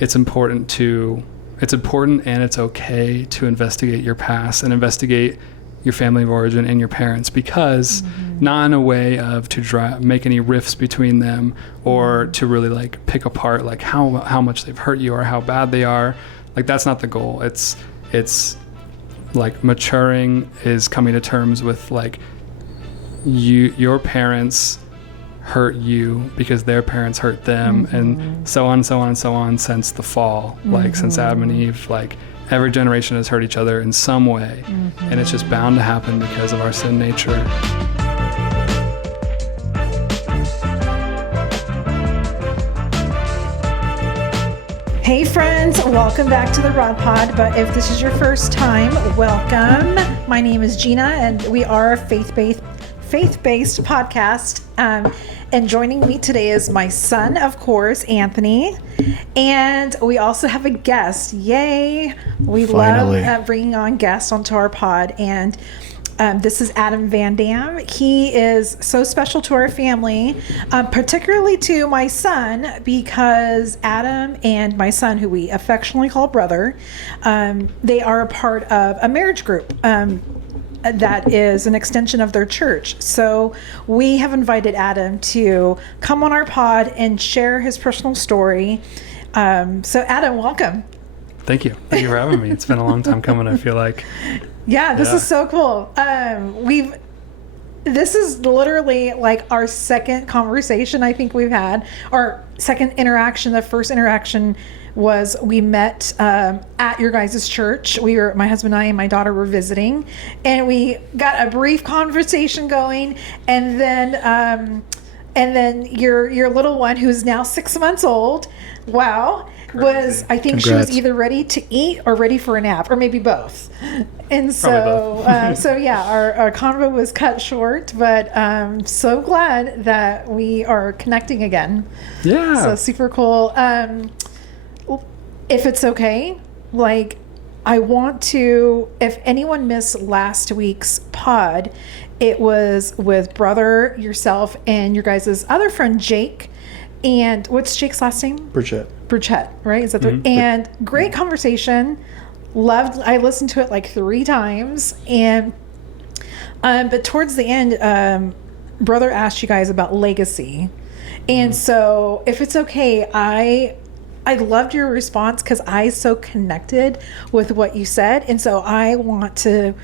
it's important and it's okay to investigate your past and investigate your family of origin and your parents, because not in a way of to make any rifts between them or to really like pick apart like how much they've hurt you or how bad they are. Like, that's not the goal. It's like maturing is coming to terms with like your parents hurt you because their parents hurt them, and so on and so on and so on since the fall, like since Adam and Eve. Like, every generation has hurt each other in some way, and it's just bound to happen because of our sin nature. Hey friends, welcome back to the Rod Pod. But if this is your first time, welcome. My name is Gina, and we are a faith-based podcast. And joining me today is my son, of course, Anthony. And we also have a guest. Yay! We Finally love bringing on guests onto our pod. And this is Adam Van Dam. He is so special to our family, particularly to my son, because Adam and my son, who we affectionately call brother, they are a part of a marriage group that is an extension of their church. So we have invited Adam to come on our pod and share his personal story. So Adam, welcome. Thank you for having me. It's been a long time coming, I feel like. Yeah, this is so cool. This is literally like our second conversation I think we've had, our second interaction. The first interaction was we met at your guys' church. My husband and I and my daughter were visiting, and we got a brief conversation going, and then your little one, who's now 6 months old, wow, was, I think she was either ready to eat or ready for a nap, or maybe both. And so, our convo was cut short, but I'm so glad that we are connecting again. Yeah. So super cool. If it's okay, like, I want to, if anyone missed last week's pod, it was with brother, yourself, and your guys' other friend, Jake. And what's Jake's last name? Burchett, right? Is that and great conversation. I listened to it like 3 times. And, but towards the end, brother asked you guys about legacy. And so if it's okay, I loved your response because I so connected with what you said. And so I want to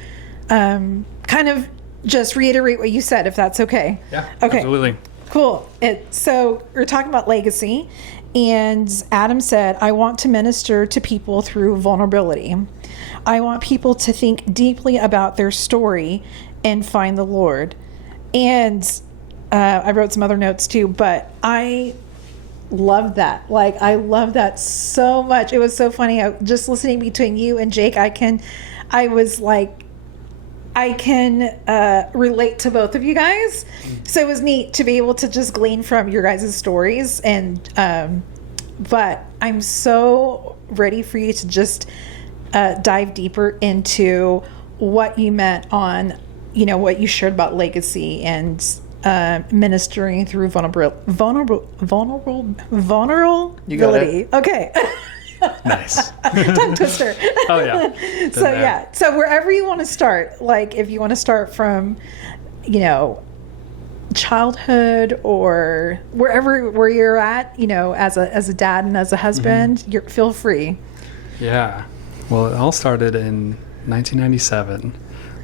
kind of just reiterate what you said, if that's okay. Yeah, okay. Absolutely. Cool. So we're talking about legacy. And Adam said, I want to minister to people through vulnerability. I want people to think deeply about their story and find the Lord. And I wrote some other notes too, but I love that. Like, I love that so much. It was so funny. Just listening between you and Jake, I can relate to both of you guys. So it was neat to be able to just glean from your guys' stories. And, but I'm so ready for you to just dive deeper into what you meant on, what you shared about legacy and ministering through vulnerability. You got it. Okay. Nice. Tongue twister. Oh yeah. So wherever you want to start, like if you want to start from, childhood or where you're at, as a dad and as a husband, feel free. Yeah. Well, it all started in 1997.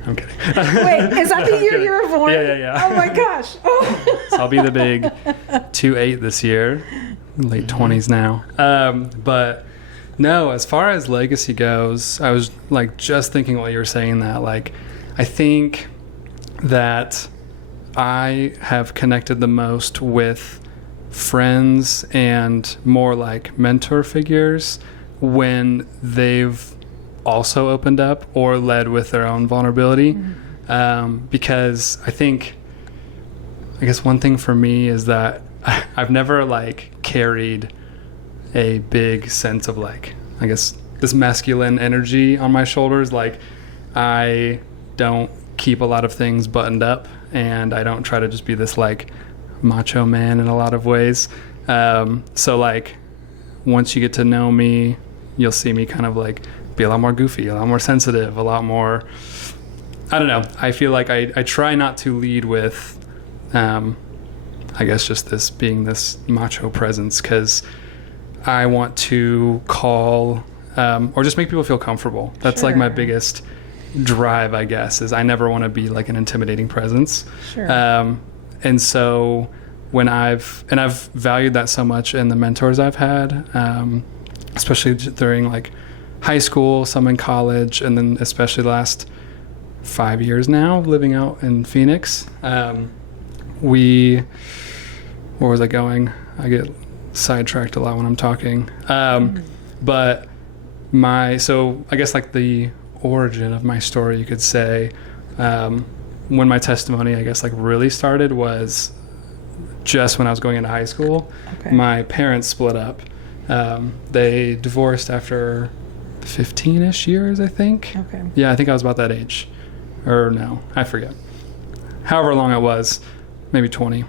I'm kidding. Wait, is that the year you were born? Yeah. Oh my gosh. Oh. So I'll be the big 2'8" this year, late 20s now. But no, as far as legacy goes, I was like just thinking while you were saying that, like, I think that I have connected the most with friends and more like mentor figures when they've also opened up or led with their own vulnerability. Because I guess one thing for me is that I've never like carried a big sense of like, I guess, this masculine energy on my shoulders. Like, I don't keep a lot of things buttoned up, and I don't try to just be this like macho man in a lot of ways. So like once you get to know me, you'll see me kind of like be a lot more goofy, a lot more sensitive, a lot more, I don't know. I feel like I try not to lead with, I guess just this being this macho presence, because I want to call, or just make people feel comfortable. That's like my biggest drive, I guess, is I never want to be like an intimidating presence. Sure. And so when I've valued that so much in the mentors I've had, especially during like high school, some in college, and then especially the last 5 years now living out in Phoenix. Where was I going? I get sidetracked a lot when I'm talking. But so I guess like the origin of my story, you could say, when my testimony, I guess, like really started was just when I was going into high school. Okay. My parents split up. They divorced after 15-ish years, I think. Okay. Yeah, I think I was about that age. Or no, I forget. However long it was, maybe 20.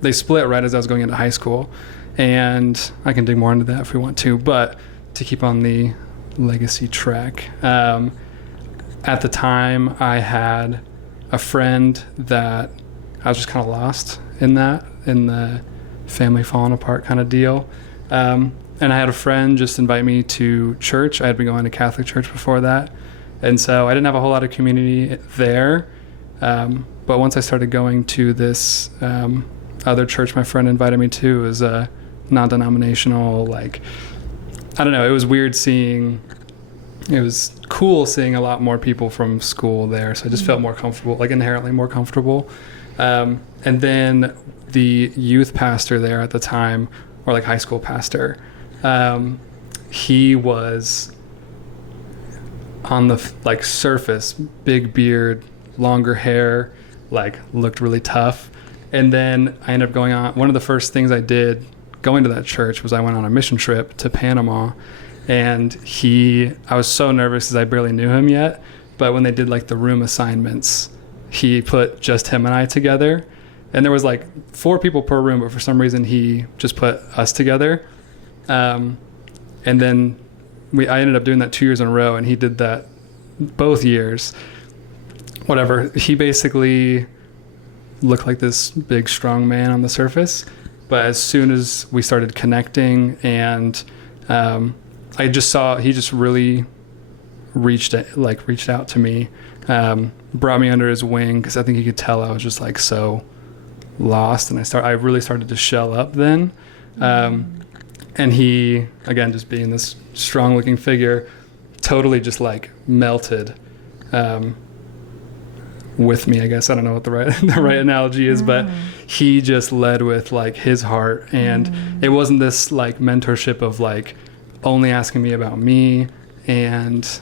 They split right as I was going into high school. And I can dig more into that if we want to. But to keep on the legacy track, at the time I had a friend that I was just kind of lost in the family falling apart kind of deal. And I had a friend just invite me to church. I had been going to Catholic church before that. And so I didn't have a whole lot of community there. But once I started going to this other church my friend invited me to, it was a non-denominational, like, I don't know, it was weird it was cool seeing a lot more people from school there. So I just felt more comfortable, like inherently more comfortable. And then the youth pastor there at the time, or like high school pastor, he was on the like surface, big beard, longer hair, like looked really tough. And then I ended up going on, one of the first things I did going to that church was I went on a mission trip to Panama. And I was so nervous because I barely knew him yet. But when they did like the room assignments, he put just him and I together. And there was like 4 people per room, but for some reason he just put us together. And then I ended up doing that 2 years in a row, and he did that both years. Whatever. He basically looked like this big, strong man on the surface. But as soon as we started connecting and I just saw he just really reached out to me, brought me under his wing, because I think he could tell I was just like so lost, and I really started to shell up then. And he, again, just being this strong looking figure, totally just like melted with me, I guess. I don't know what the right analogy is, but he just led with like his heart. And it wasn't this like mentorship of like only asking me about me and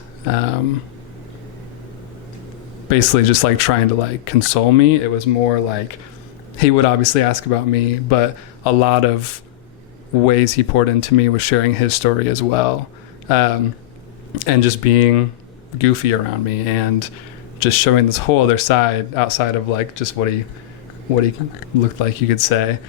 basically just like trying to like console me. It was more like he would obviously ask about me, but a lot of ways he poured into me was sharing his story as well, and just being goofy around me and just showing this whole other side outside of like just what he looked like, you could say.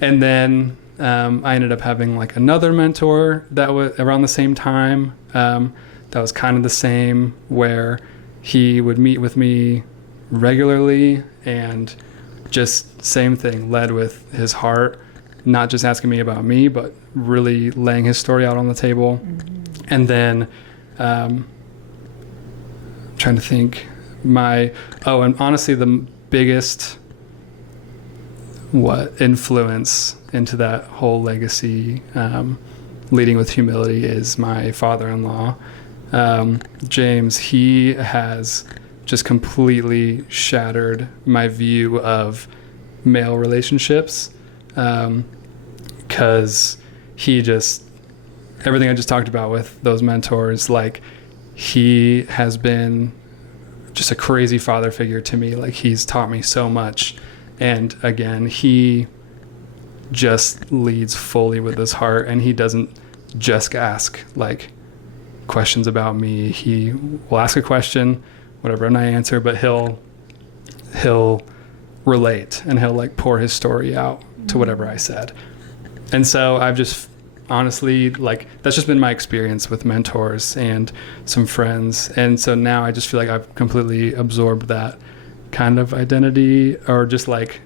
And then I ended up having like another mentor that was around the same time, that was kind of the same, where he would meet with me regularly and just same thing, led with his heart, not just asking me about me, but really laying his story out on the table. And then trying to think and honestly the biggest influence into that whole legacy, leading with humility, is my father-in-law, James. He has just completely shattered my view of male relationships, because he just, everything I just talked about with those mentors, like he has been just a crazy father figure to me. Like he's taught me so much. And again, he just leads fully with his heart, and he doesn't just ask like questions about me. He will ask a question, whatever, and I answer, but he'll relate, and he'll like pour his story out to whatever I said. And so I've just honestly, like, that's just been my experience with mentors and some friends. And so now I just feel like I've completely absorbed that kind of identity, or just like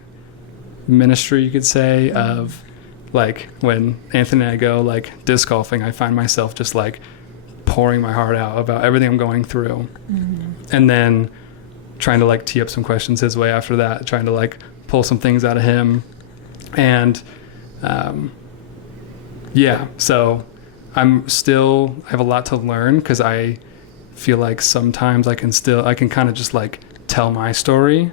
ministry, you could say, of like when Anthony and I go like disc golfing, I find myself just like pouring my heart out about everything I'm going through. And then trying to like tee up some questions his way after that, trying to like pull some things out of him. And so I have a lot to learn, because I feel like sometimes I can kind of just like tell my story,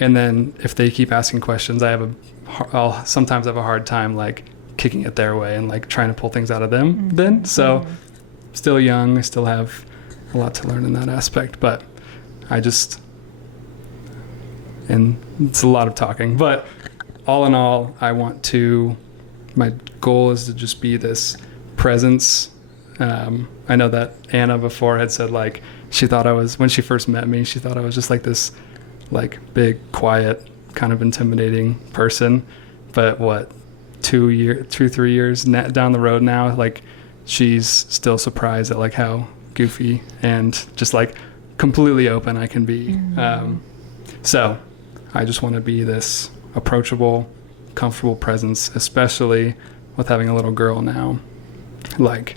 and then if they keep asking questions, I'll sometimes have a hard time like kicking it their way and like trying to pull things out of them then. So still young, I still have a lot to learn in that aspect, but and it's a lot of talking, but all in all, my goal is to just be this presence. I know that Anna before had said like when she first met me, she thought I was just like this like big, quiet, kind of intimidating person. But 3 years down the road now, like she's still surprised at like how goofy and just like completely open I can be. So I just want to be this approachable, comfortable presence, especially with having a little girl now. Like,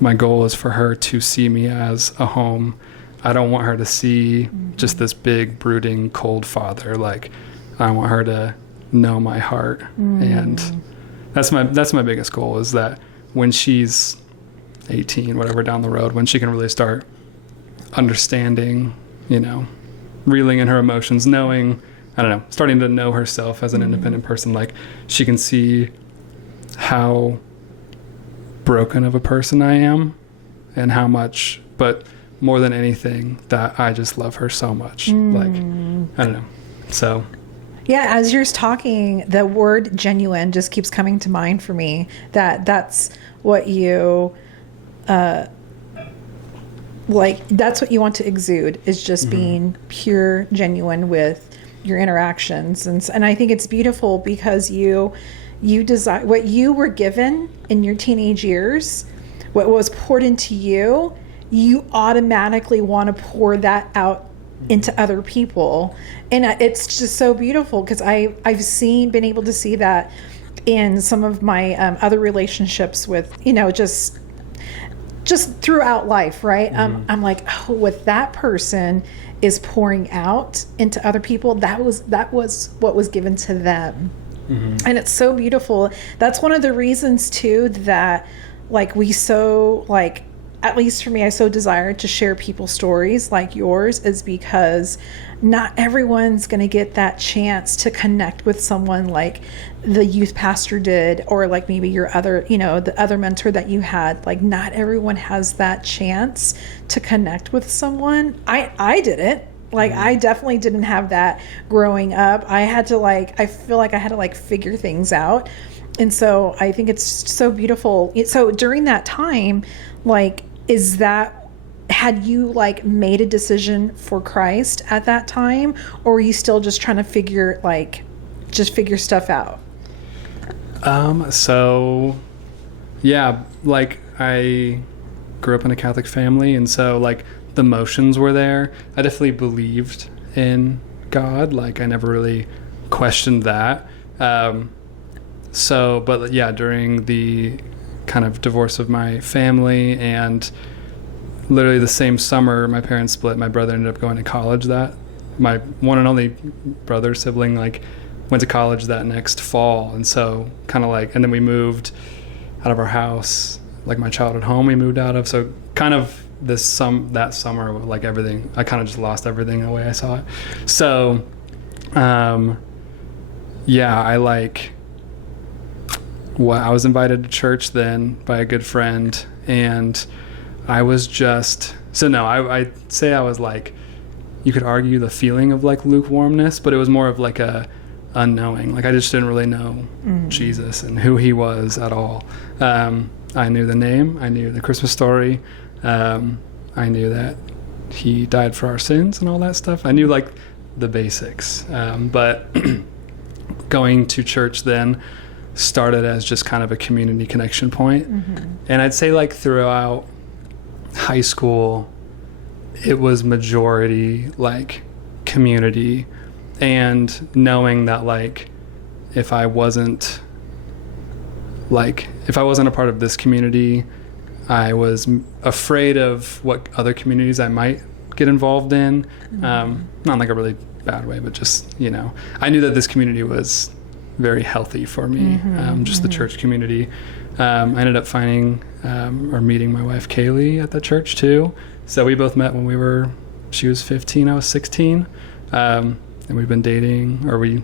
my goal is for her to see me as a home. I don't want her to see just this big, brooding, cold father. Like, I want her to know my heart. And that's my biggest goal, is that when she's 18, whatever, down the road, when she can really start understanding, reeling in her emotions, starting to know herself as an independent person, like she can see how broken of a person I am, and how much, but more than anything, that I just love her so much. Like, I don't know. So yeah, as you're talking, the word genuine just keeps coming to mind for me. That's what you that's what you want to exude, is just being pure, genuine with your interactions. And I think it's beautiful, because you desire what you were given in your teenage years, what was poured into you, you automatically want to pour that out into other people. And it's just so beautiful, because I've been able to see that in some of my other relationships with, just throughout life, right? I'm like, oh, what that person is pouring out into other people, that was what was given to them. And it's so beautiful. That's one of the reasons too that at least for me, I so desire to share people's stories like yours, is because not everyone's going to get that chance to connect with someone like the youth pastor did, or like maybe your other, the other mentor that you had. Like, not everyone has that chance to connect with someone. I didn't. Like, I definitely didn't have that growing up. I feel like I had to figure things out. And so I think it's so beautiful. So during that time, had you made a decision for Christ at that time, or were you still just trying to figure stuff out? So yeah, I grew up in a Catholic family, and so the motions were there. I definitely believed in God. I never really questioned that. But yeah, during the kind of divorce of my family, and literally the same summer my parents split, my brother ended up going to college. My one and only brother sibling went to college that next fall. And so kind of and then we moved out of our house, my childhood home we moved out of. So kind of that summer, everything, I kind of just lost everything the way I saw it. So yeah, I was invited to church then by a good friend, and I was just, I'd say I was you could argue the feeling of lukewarmness, but it was more of a unknowing. I just didn't really know Jesus and who he was at all. I knew the name, I knew the Christmas story, I knew that he died for our sins and all that stuff. I knew the basics, but going to church then started as just kind of a community connection point. And I'd say like throughout high school, it was majority like community, and knowing that like if I wasn't a part of this community, I was afraid of what other communities I might get involved in. Not in like a really bad way, but just, I knew that this community was very healthy for me. Just the church community. I ended up finding or meeting my wife Kaylee at that church too. So we both met when she was 15, I was 16. And we've been dating, or we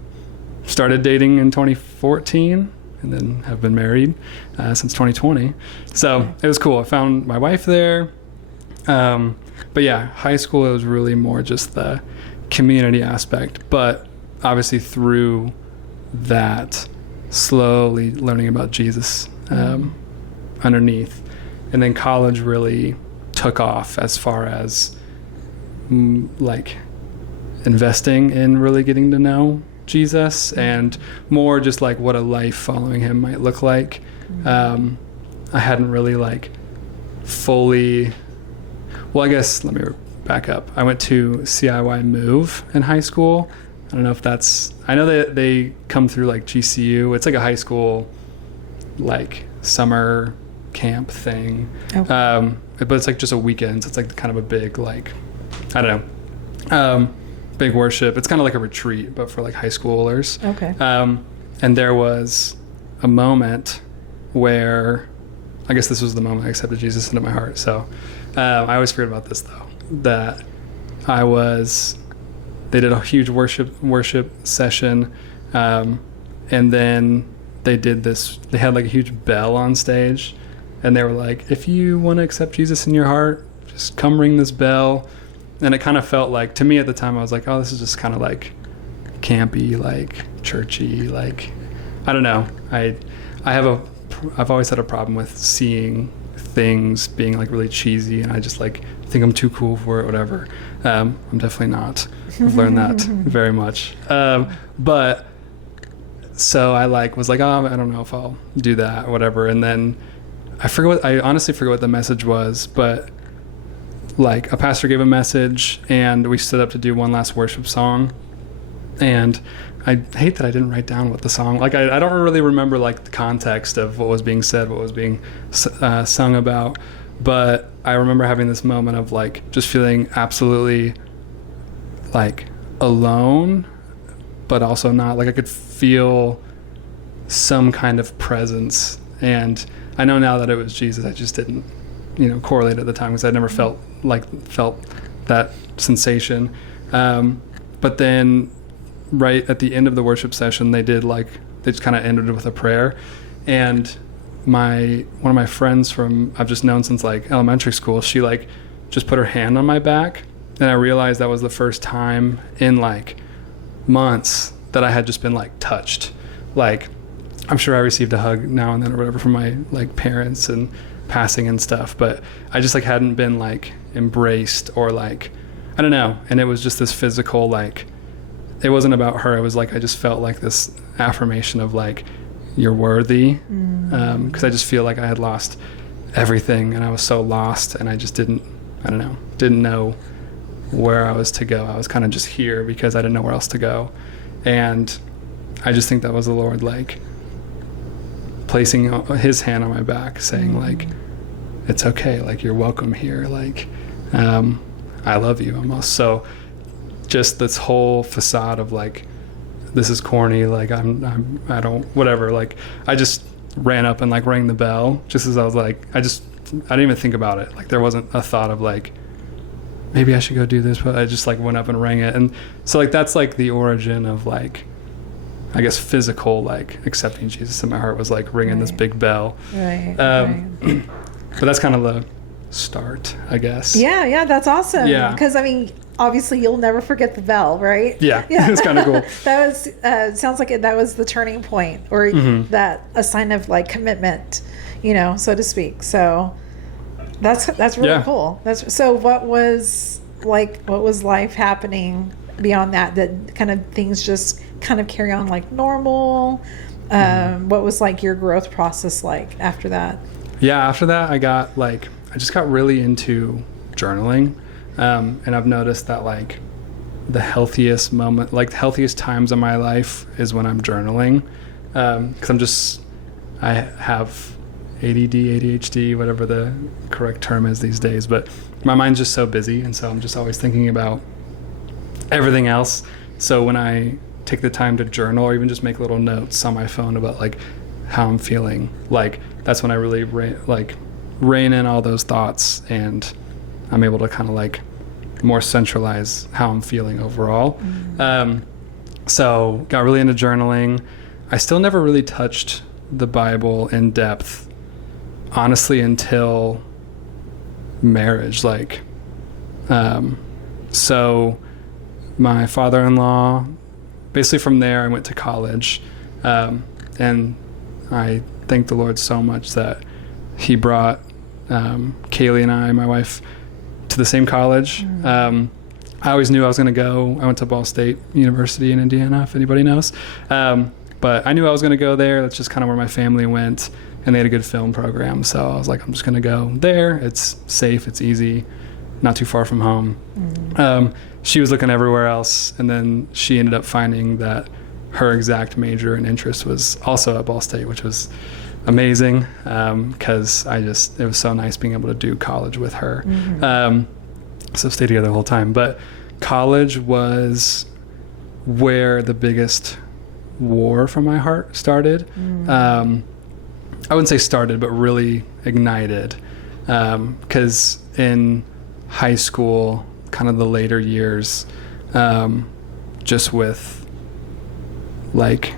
started dating in 2014 and then have been married since 2020. So it was cool. I found my wife there. But yeah, high school, it was really more just the community aspect. But obviously through that, slowly learning about Jesus underneath. And then college really took off as far as like investing in really getting to know Jesus, and more just like what a life following him might look like. I hadn't really like fully, well, I guess let me back up. I went to CIY Move in high school. I don't know if I know that they come through like GCU. It's like a high school like summer camp thing. Okay. But it's like just a weekend. So it's like kind of a big like, I don't know, big worship. It's kind of like a retreat, but for like high schoolers. Okay. And there was a moment where, I guess this was the moment I accepted Jesus into my heart. So I always forget about this though, that they did a huge worship session. And then they had like a huge bell on stage, and they were like, if you want to accept Jesus in your heart, just come ring this bell. And it kind of felt like, to me at the time, I was like, oh, this is just kind of like campy, like churchy, like, I don't know. I've always had a problem with seeing things being like really cheesy, and I just like think I'm too cool for it, whatever. I'm definitely not. I've learned that very much. But so I was like, oh, I don't know if I'll do that or whatever. And then I honestly forget what the message was, but like a pastor gave a message and we stood up to do one last worship song. And I hate that I didn't write down what the song, like I don't really remember like the context of what was being said, what was being sung about. But I remember having this moment of like just feeling absolutely like alone, but also not. Like I could feel some kind of presence. And I know now that it was Jesus. I just didn't, correlate at the time because I'd never felt that sensation. But then right at the end of the worship session, they just kind of ended with a prayer. And one of my friends I've just known since like elementary school, she like just put her hand on my back, and I realized that was the first time in like months that I had just been like touched. Like I'm sure I received a hug now and then or whatever from my like parents and passing and stuff, but I just like hadn't been like embraced or like, I don't know. And it was just this physical, like, it wasn't about her. It was like, I just felt like this affirmation of like, you're worthy. Cause I just feel like I had lost everything and I was so lost, and I just didn't know where I was to go. I was kind of just here because I didn't know where else to go. And I just think that was the Lord, like placing his hand on my back saying like, it's okay. Like you're welcome here. Like, I love you almost. So just this whole facade of like, this is corny. Like I don't, whatever. Like I just ran up and like rang the bell just as I was like, I didn't even think about it. Like there wasn't a thought of like, maybe I should go do this, but I just like went up and rang it. And so like, that's like the origin of like, I guess physical, like accepting Jesus in my heart was like ringing this big bell. Right. But that's kind of the start, I guess. Yeah, that's awesome. Yeah. Because I mean, obviously you'll never forget the bell, right? Yeah. It's kind of cool. That was sounds like that was the turning point, or that a sign of like commitment, so to speak. So that's really cool. So what was life happening beyond that kind of things just kind of carry on like normal? What was like your growth process like after that? Yeah, after that, I just got really into journaling. And I've noticed that like the healthiest moment, like the healthiest times of my life is when I'm journaling. Because I have ADD, ADHD, whatever the correct term is these days, but my mind's just so busy. And so I'm just always thinking about everything else. So when I take the time to journal or even just make little notes on my phone about like how I'm feeling, like that's when I really rein in all those thoughts, and I'm able to kind of like more centralize how I'm feeling overall. So got really into journaling. I still never really touched the Bible in depth, honestly, until marriage. So my father-in-law, basically from there I went to college, and I thank the Lord so much that he brought Kaylee and I, my wife, to the same college. I always knew I was going to go. I went to Ball State University in Indiana, if anybody knows. But I knew I was going to go there. That's just kind of where my family went, and they had a good film program. So I was like, I'm just going to go there. It's safe. It's easy. Not too far from home. She was looking everywhere else, and then she ended up finding that her exact major and interest was also at Ball State, which was amazing, because it was so nice being able to do college with her. So stay together the whole time. But college was where the biggest war for my heart started. I wouldn't say started, but really ignited, because in high school, kind of the later years, just with like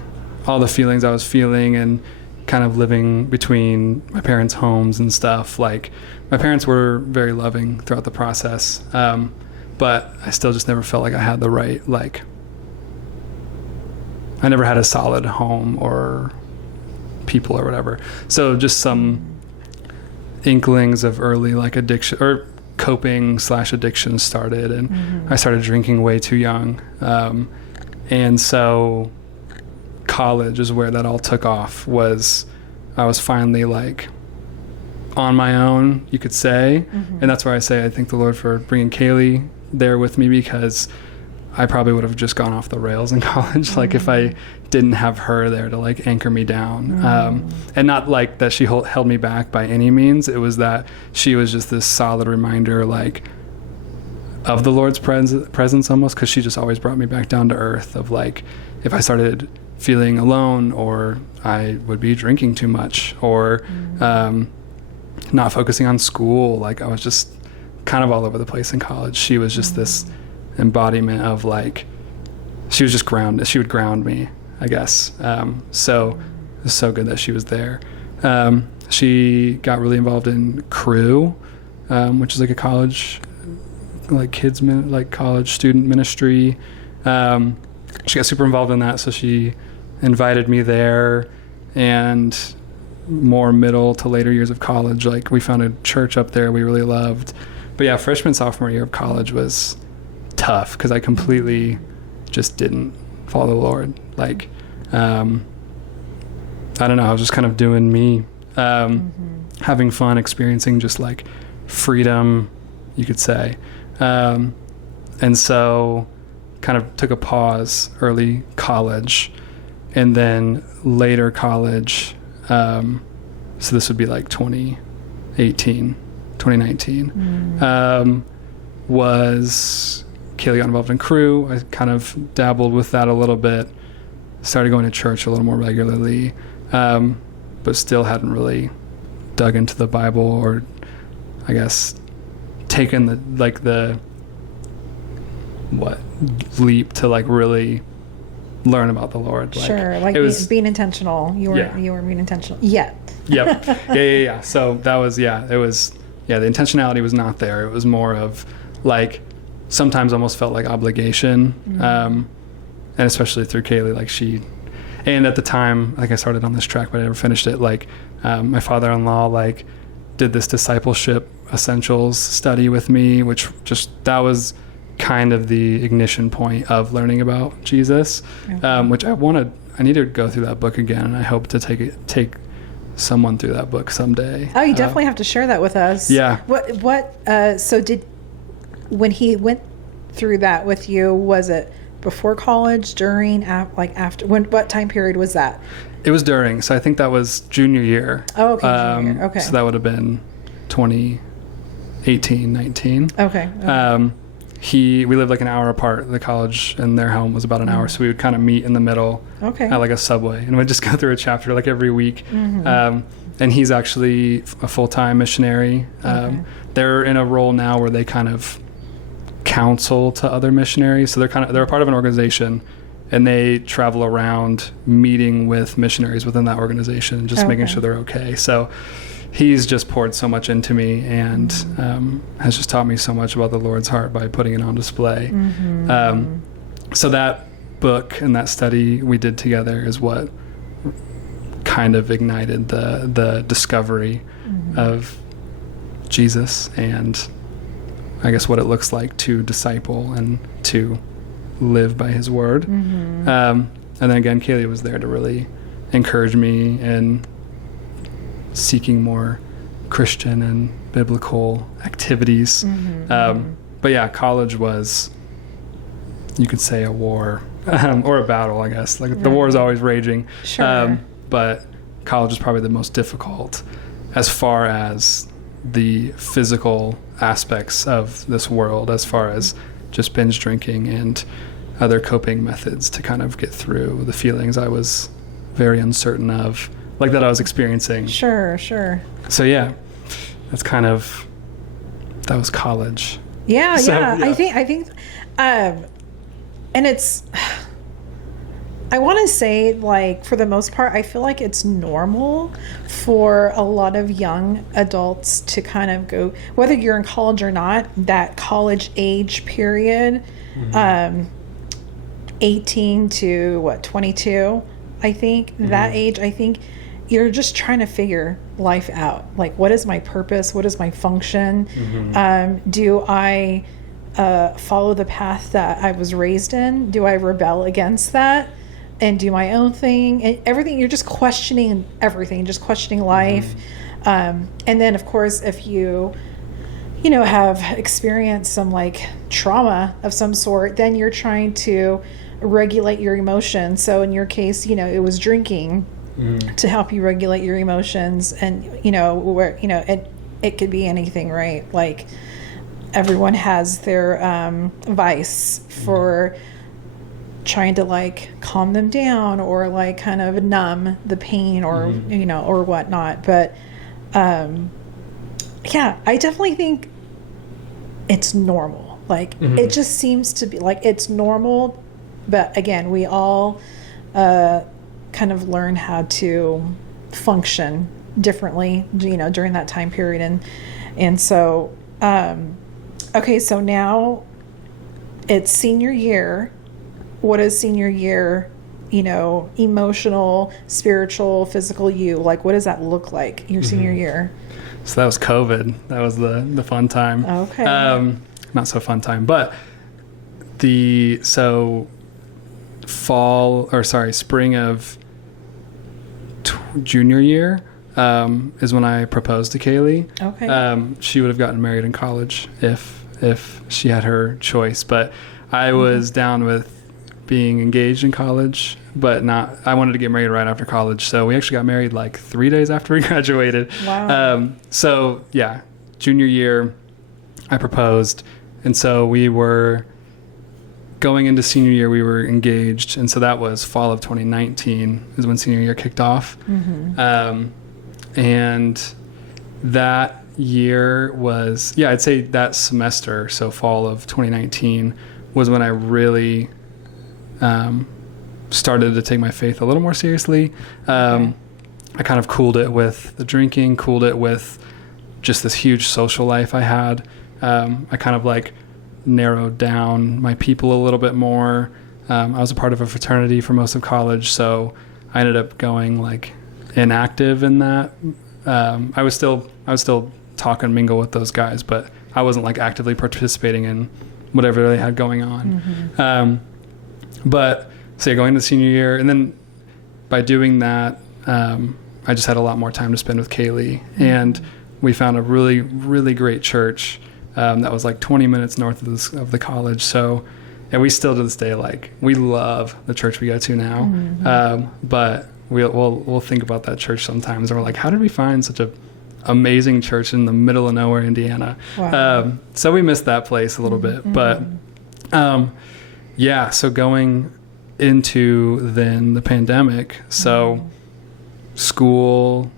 all the feelings I was feeling and kind of living between my parents' homes and stuff, like my parents were very loving throughout the process, but I still just never felt like I had the right, like I never had a solid home or people or whatever. So just some inklings of early like addiction or coping / addiction started, and I started drinking way too young. And so college is where that all took off. I was finally like on my own, you could say. And that's where I say I thank the Lord for bringing Kaylee there with me, because I probably would have just gone off the rails in college, like if I didn't have her there to like anchor me down. And not like that she held me back by any means. It was that she was just this solid reminder, like of the Lord's presence almost, because she just always brought me back down to earth of like, if I started feeling alone, or I would be drinking too much, or not focusing on school, like I was just kind of all over the place in college. She was just this embodiment of like, she would ground me, I guess. So it was so good that she was there. She got really involved in Crew, which is like a college, like college student ministry. She got super involved in that, so she invited me there. And more middle to later years of college, like we found a church up there we really loved. But yeah, freshman, sophomore year of college was tough, because I completely just didn't follow the Lord. Like, I don't know, I was just kind of doing me, having fun, experiencing just like freedom, you could say. And so kind of took a pause early college, and then later college, so this would be like 2019, was Kaylee got involved in Crew. I kind of dabbled with that a little bit, started going to church a little more regularly, but still hadn't really dug into the Bible, or I guess taken the leap to like really learn about the Lord. Like, sure, like being intentional. You were being intentional. Yep. Yeah. So that was, the intentionality was not there. It was more of like, sometimes almost felt like obligation. And especially through Kaylee, like and at the time, like I started on this track, but I never finished it. Like, my father-in-law, like did this discipleship essentials study with me, which that was kind of the ignition point of learning about Jesus, which I wanted I need to go through that book again, and I hope to take someone through that book someday. Oh, you definitely have to share that with us. Yeah. When he went through that with you, was it before college, during, after? What time period was that? It was during, so I think that was junior year. Oh, okay, junior year. Okay. So that would have been 2018, 19. Okay. We lived like an hour apart. The college and their home was about an hour, so we would kind of meet in the middle at like a Subway, and we'd just go through a chapter like every week. And he's actually a full-time missionary. They're in a role now where they kind of counsel to other missionaries, so they're a part of an organization, and they travel around meeting with missionaries within that organization and just making sure they're okay. So he's just poured so much into me, and has just taught me so much about the Lord's heart by putting it on display. So that book and that study we did together is what kind of ignited the discovery of Jesus, and I guess what it looks like to disciple and to live by his word. And then again, Kaylee was there to really encourage me in seeking more Christian and biblical activities. But yeah, college was, you could say, a war or a battle, I guess. Like the war is always raging. Sure. But college is probably the most difficult as far as the physical aspects of this world, as far as just binge drinking and other coping methods to kind of get through the feelings I was very uncertain of, like that I was experiencing. Sure. So yeah, that was college. Yeah, So, yeah. yeah. I think, and it's, I want to say, like, for the most part, I feel like it's normal for a lot of young adults to kind of go, whether you're in college or not, that college age period, 18 to 22, I think, that age, I think you're just trying to figure life out. Like, what is my purpose? What is my function? Do I follow the path that I was raised in? Do I rebel against that and do my own thing? And everything, you're just questioning everything, just questioning life. And then, of course, if you have experienced some like trauma of some sort, then you're trying to regulate your emotions. So in your case, it was drinking to help you regulate your emotions. And, it could be anything, right? Like, everyone has their vice for trying to like calm them down or like kind of numb the pain or or whatnot. But yeah, I definitely think it's normal. Like it just seems to be like it's normal, but again, we all kind of learn how to function differently during that time period. And so okay, so now it's senior year. What is senior year, emotional, spiritual, physical you? Like, what does that look like, your senior year? So that was COVID. That was the fun time. Okay. Not so fun time, but spring of junior year is when I proposed to Kaylee. Okay. She would have gotten married in college if she had her choice, but I was down with being engaged in college, but I wanted to get married right after college. So we actually got married like 3 days after we graduated. Wow. So yeah, junior year, I proposed. And so we were going into senior year, we were engaged. And so that was fall of 2019 is when senior year kicked off. And that year was, I'd say that semester, so fall of 2019 was when I really started to take my faith a little more seriously. I kind of cooled it with the drinking, cooled it with just this huge social life I had. I kind of like narrowed down my people a little bit more. I was a part of a fraternity for most of college, so I ended up going like inactive in that. I was still talk and mingle with those guys, but I wasn't like actively participating in whatever they had going on. But so going into senior year, and then by doing that, I just had a lot more time to spend with Kaylee, and we found a really, really great church that was like 20 minutes north of the college. So, and we still to this day, like, we love the church we go to now. But we'll think about that church sometimes, and we're like, how did we find such a amazing church in the middle of nowhere, Indiana? Wow. So we missed that place a little bit, but yeah. So going into then the pandemic, so school,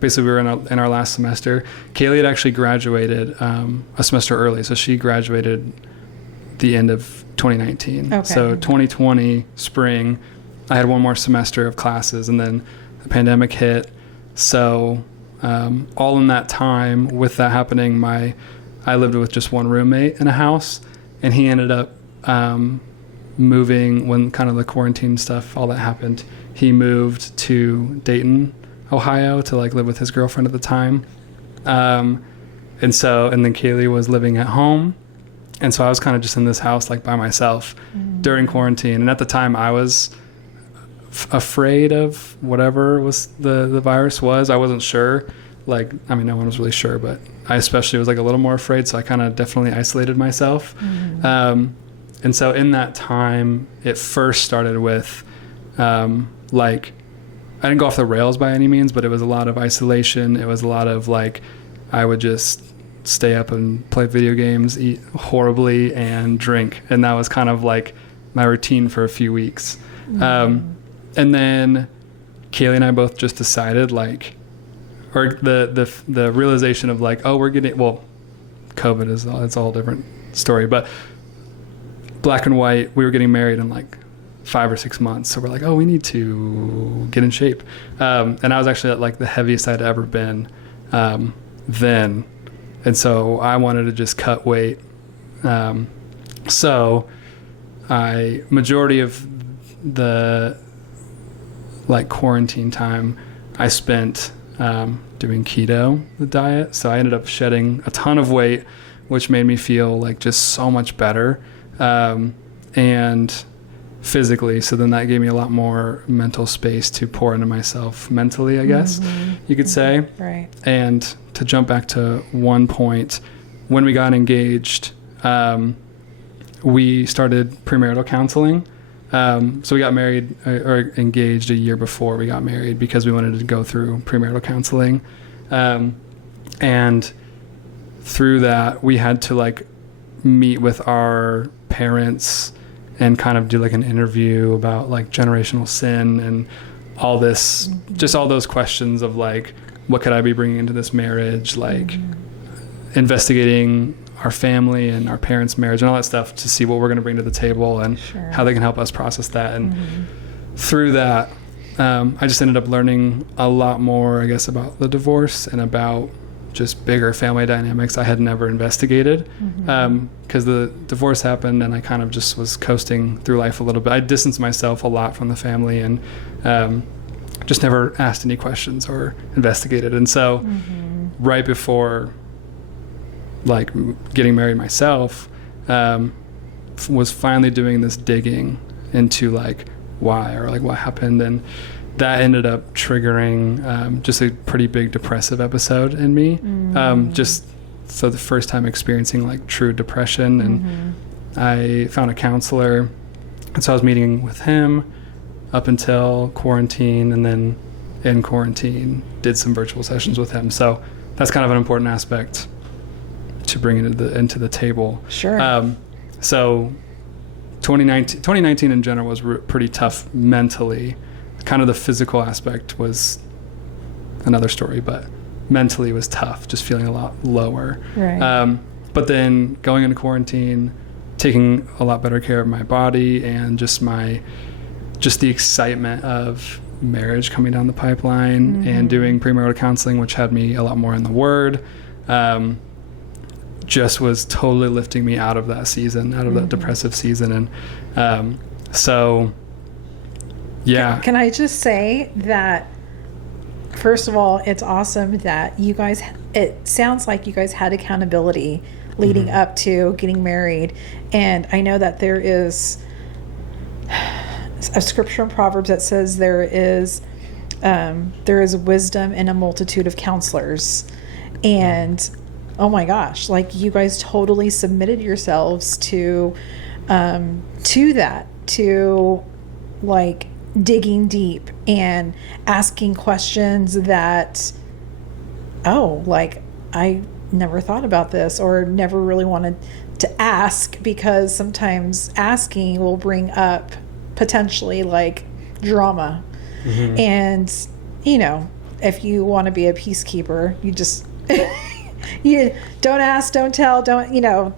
basically we were in our last semester. Kaylee had actually graduated a semester early, so she graduated the end of 2019. Okay. So 2020 spring, I had one more semester of classes, and then the pandemic hit. So all in that time, with that happening, I lived with just one roommate in a house, and he ended up moving when kind of the quarantine stuff, all that happened. He moved to Dayton, Ohio, to like live with his girlfriend at the time. And then Kaylee was living at home. And so I was kind of just in this house like by myself during quarantine. And at the time I was afraid of whatever was the virus was. I wasn't sure. Like, I mean, no one was really sure, but I especially was like a little more afraid. So I kind of definitely isolated myself. And so in that time, it first started with like, I didn't go off the rails by any means, but it was a lot of isolation. It was a lot of like, I would just stay up and play video games, eat horribly, and drink. And that was kind of like my routine for a few weeks. And then Kaylee and I both just decided like, or the realization of like, oh, we're getting, well, COVID it's a whole different story, but black and white, we were getting married in like 5 or 6 months. So we're like, oh, we need to get in shape. And I was actually at like the heaviest I'd ever been then. And so I wanted to just cut weight. So majority of the like quarantine time, I spent doing keto, the diet. So I ended up shedding a ton of weight, which made me feel like just so much better. And physically, so then that gave me a lot more mental space to pour into myself mentally, I guess you could say. Right. And to jump back to one point, when we got engaged, we started premarital counseling. So we got married or engaged a year before we got married because we wanted to go through premarital counseling. And through that, we had to like meet with our parents and kind of do like an interview about like generational sin and all this, just all those questions of like, what could I be bringing into this marriage? Like investigating our family and our parents' marriage and all that stuff to see what we're going to bring to the table and how they can help us process that. And through that, I just ended up learning a lot more, I guess, about the divorce and about just bigger family dynamics I had never investigated, because the divorce happened and I kind of just was coasting through life a little bit. I distanced myself a lot from the family and just never asked any questions or investigated. And so right before like getting married myself, was finally doing this digging into like why or like what happened, and that ended up triggering just a pretty big depressive episode in me. Just so the first time experiencing like true depression, and I found a counselor, and so I was meeting with him up until quarantine, and then in quarantine did some virtual sessions with him. So that's kind of an important aspect to bring into the table. Sure. So 2019 in general was pretty tough mentally. Kind of the physical aspect was another story, but mentally was tough, just feeling a lot lower. Right. But then going into quarantine, taking a lot better care of my body and just the excitement of marriage coming down the pipeline and doing premarital counseling, which had me a lot more in the Word, just was totally lifting me out of that season, out of that depressive season. And so... yeah. Can I just say that, first of all, it's awesome that you guys, it sounds like you guys had accountability leading up to getting married. And I know that there is a scripture in Proverbs that says there is wisdom in a multitude of counselors. And oh my gosh, like you guys totally submitted yourselves to that, to like digging deep and asking questions that, oh, like I never thought about this or never really wanted to ask, because sometimes asking will bring up potentially like drama. And you know, if you want to be a peacekeeper, you just you don't ask, don't tell, don't, you know.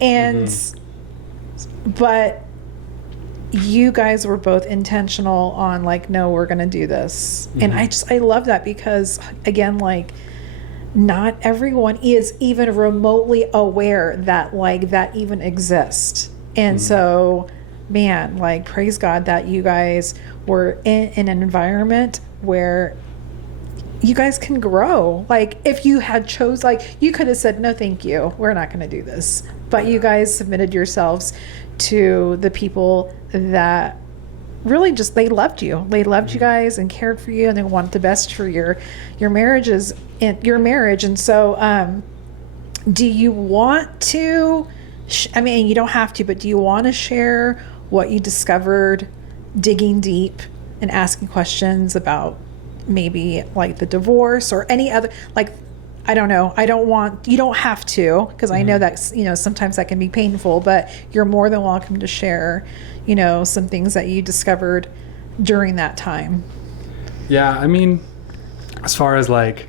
And but you guys were both intentional on like, no, we're gonna do this. And I love that, because again, like not everyone is even remotely aware that like that even exists. And so, man, like praise God that you guys were in an environment where you guys can grow. Like if you had chose, like you could have said, no, thank you, we're not going to do this. But you guys submitted yourselves to the people that really just, they loved you. They loved you guys and cared for you, and they wanted the best for your marriages and your marriage. And so, do you want to, I mean, you don't have to, but do you want to share what you discovered digging deep and asking questions about maybe like the divorce or any other, like, I don't know. You don't have to, because I know that, you know, sometimes that can be painful, but you're more than welcome to share, you know, some things that you discovered during that time. Yeah. I mean, as far as like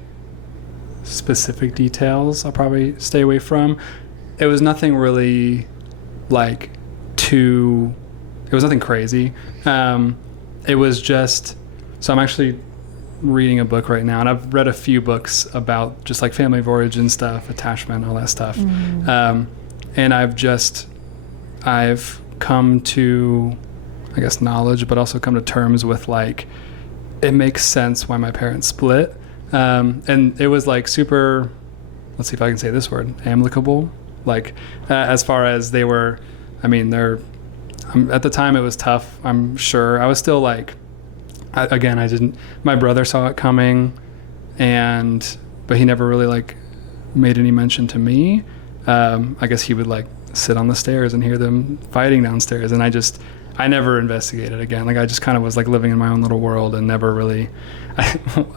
specific details, I'll probably stay away from. It was nothing really like it was nothing crazy. It was just, so I'm actually reading a book right now, and I've read a few books about just like family of origin stuff, attachment, all that stuff. And I've come to, I guess, knowledge, but also come to terms with like, it makes sense why my parents split. And it was like super, let's see if I can say this word, amicable. Like, as far as they were, I mean, at the time it was tough, I'm sure. I was still like, my brother saw it coming, but he never really like made any mention to me. I guess he would like sit on the stairs and hear them fighting downstairs, and I never investigated again. Like I just kind of was like living in my own little world and never really,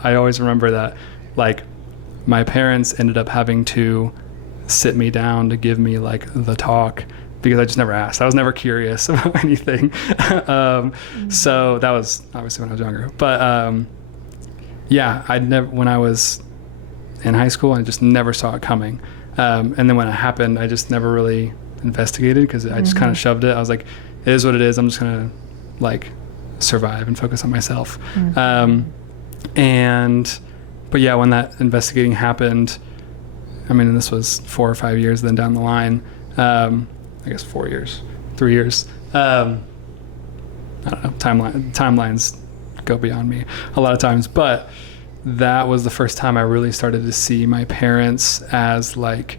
I always remember that like my parents ended up having to sit me down to give me like the talk, because I just never asked. I was never curious about anything. So that was obviously when I was younger. But yeah, when I was in high school, I just never saw it coming. And then when it happened, I just never really investigated, because I just kind of shoved it. I was like, it is what it is. I'm just going to like survive and focus on myself. But yeah, when that investigating happened, I mean, and this was 4 or 5 years then down the line, I guess 4 years, 3 years. I don't know, timelines go beyond me a lot of times, but that was the first time I really started to see my parents as like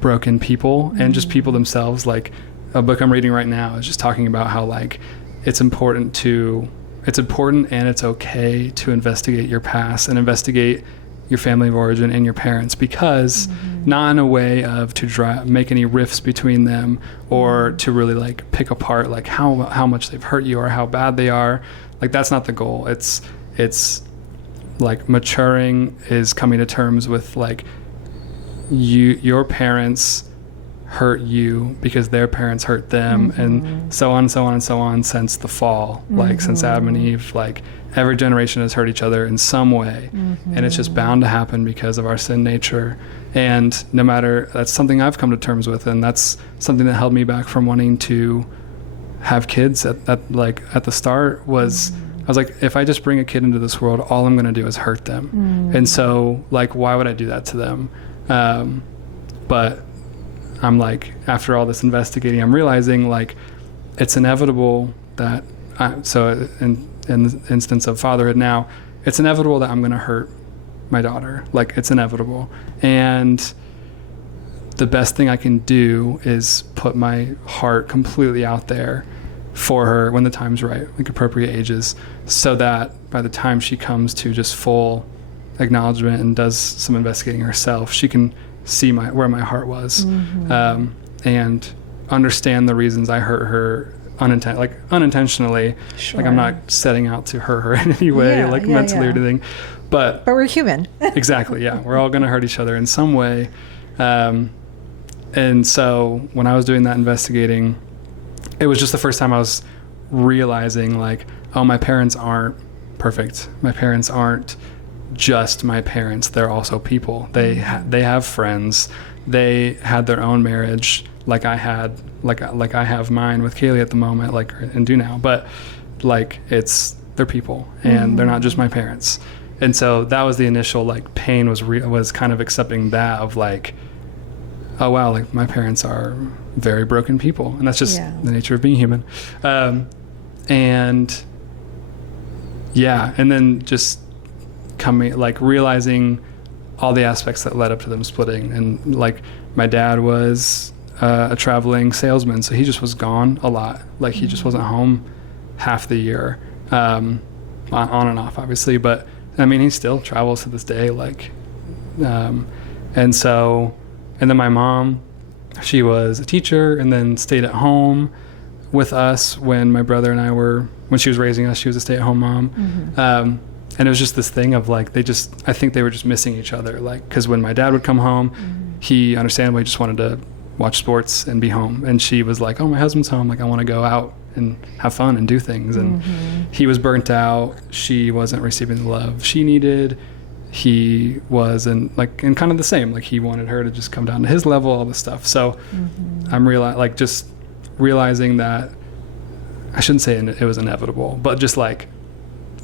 broken people and just people themselves. Like a book I'm reading right now is just talking about how like it's important and it's okay to investigate your past and investigate your family of origin and your parents, because not in a way of to make any rifts between them or to really like pick apart like how much they've hurt you or how bad they are. Like that's not the goal. It's like maturing is coming to terms with like your parents hurt you because their parents hurt them, and so on and so on and so on since the fall, like since Adam and Eve. Like every generation has hurt each other in some way, and it's just bound to happen because of our sin nature. And no matter, that's something I've come to terms with, and that's something that held me back from wanting to have kids at the start was I was like, if I just bring a kid into this world, all I'm going to do is hurt them. And so like, why would I do that to them? But I'm like, after all this investigating, I'm realizing like it's inevitable that in the instance of fatherhood now, it's inevitable that I'm going to hurt my daughter. Like it's inevitable. And the best thing I can do is put my heart completely out there for her when the time's right, like appropriate ages, so that by the time she comes to just full acknowledgement and does some investigating herself, she can see where my heart was, and understand the reasons I hurt her unintentionally. Sure. Like I'm not setting out to hurt her in any way, mentally or anything. But we're human. Exactly, yeah. We're all going to hurt each other in some way. And so when I was doing that investigating, it was just the first time I was realizing, like, oh, my parents aren't perfect. My parents aren't just my parents. They're also people. They have friends. They had their own marriage, like I had, like I have mine with Kaylee at the moment, and do now. But like they're people, and they're not just my parents. And so that was the initial like pain, was kind of accepting that, of like, oh wow, like my parents are very broken people, and that's just the nature of being human. And then just realizing all the aspects that led up to them splitting. And like my dad was a traveling salesman, so he just was gone a lot. Like he just wasn't home half the year, on and off obviously, but I mean he still travels to this day, and then my mom, she was a teacher and then stayed at home with us when my brother and I when she was raising us. She was a stay-at-home mom. And it was just this thing of like, I think they were just missing each other. Like, cause when my dad would come home, he understandably just wanted to watch sports and be home. And she was like, oh, my husband's home. Like, I want to go out and have fun and do things. And he was burnt out. She wasn't receiving the love she needed. He was in kind of the same, like he wanted her to just come down to his level, all this stuff. So I'm just realizing that I shouldn't say it was inevitable, but just like